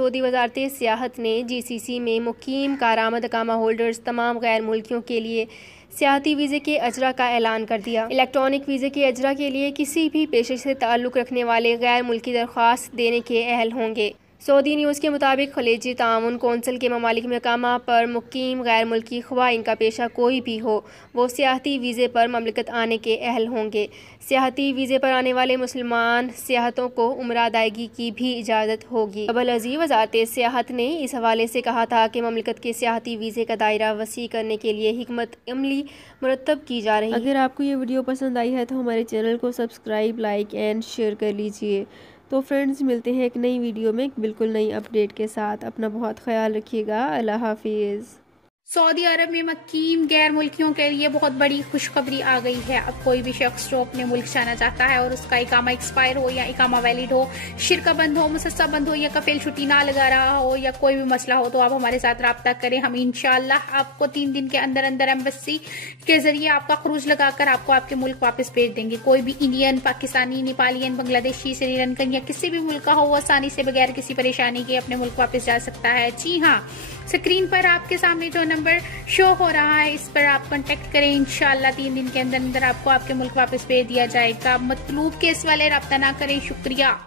Saudi वजारत सियाहत ने GCC में मुकीम कारामद अकामा holders तमाम गैर मुल्कियों के लिए सियाहती वीज़े के अजरा का ऐलान कर दिया। इलेक्ट्रॉनिक वीज़े के अजरा के लिए किसी भी पेशे से ताल्लुक़ रखने वाले गैर मुल्की दरख्वास्त देने के अहल होंगे। सऊदी न्यूज़ के मुताबिक खलीजी ताउन कौंसिल के ममालिक में अकामा पर मुकीम गैर मुल्की ख्वा इनका पेशा कोई भी हो, वो सियाहती वीज़े पर ममलिकत आने के अहल होंगे। सियाहती वीज़े पर आने वाले मुसलमान सियाहतों को उम्रा अदायगी की भी इजाज़त होगी। अबल अज़ीज़ वज़ारत सियाहत ने इस हवाले से कहा था कि ममलिकत के सियाहती वीज़े का दायरा वसी करने के लिए हिकमत अमली मुरतब की जा रही है। अगर आपको ये वीडियो पसंद आई है तो हमारे चैनल को सब्सक्राइब, लाइक एंड शेयर कर लीजिए। तो फ्रेंड्स, मिलते हैं एक नई वीडियो में बिल्कुल नई अपडेट के साथ। अपना बहुत ख्याल रखिएगा। अल्लाह हाफिज़। सऊदी अरब में मुकीम गैर मुल्कियों के लिए बहुत बड़ी खुशखबरी आ गई है। अब कोई भी शख्स जो अपने मुल्क जाना चाहता है और उसका इकामा एक्सपायर हो या इकामा वैलिड हो, शिरका बंद हो, मुसस्सा बंद हो या कफील छुट्टी ना लगा रहा हो या कोई भी मसला हो, तो आप हमारे साथ रब्ता करें। हम इंशाअल्लाह आपको 3 दिन के अंदर अंदर एम्बेसी के जरिए आपका खरूज लगाकर आपको आपके मुल्क वापस भेज देंगे। कोई भी इंडियन, पाकिस्तानी, नेपालियन, बांग्लादेशी, श्रीलंकन या किसी भी मुल्क का हो, वो आसानी से बगैर किसी परेशानी के अपने मुल्क वापस जा सकता है। जी हाँ, स्क्रीन पर आपके सामने जो नंबर शो हो रहा है, इस पर आप कांटेक्ट करें। इंशाअल्लाह 3 दिन के अंदर अंदर आपको आपके मुल्क वापस भेज दिया जाएगा। मतलूब केस वाले रब्ता ना करें। शुक्रिया।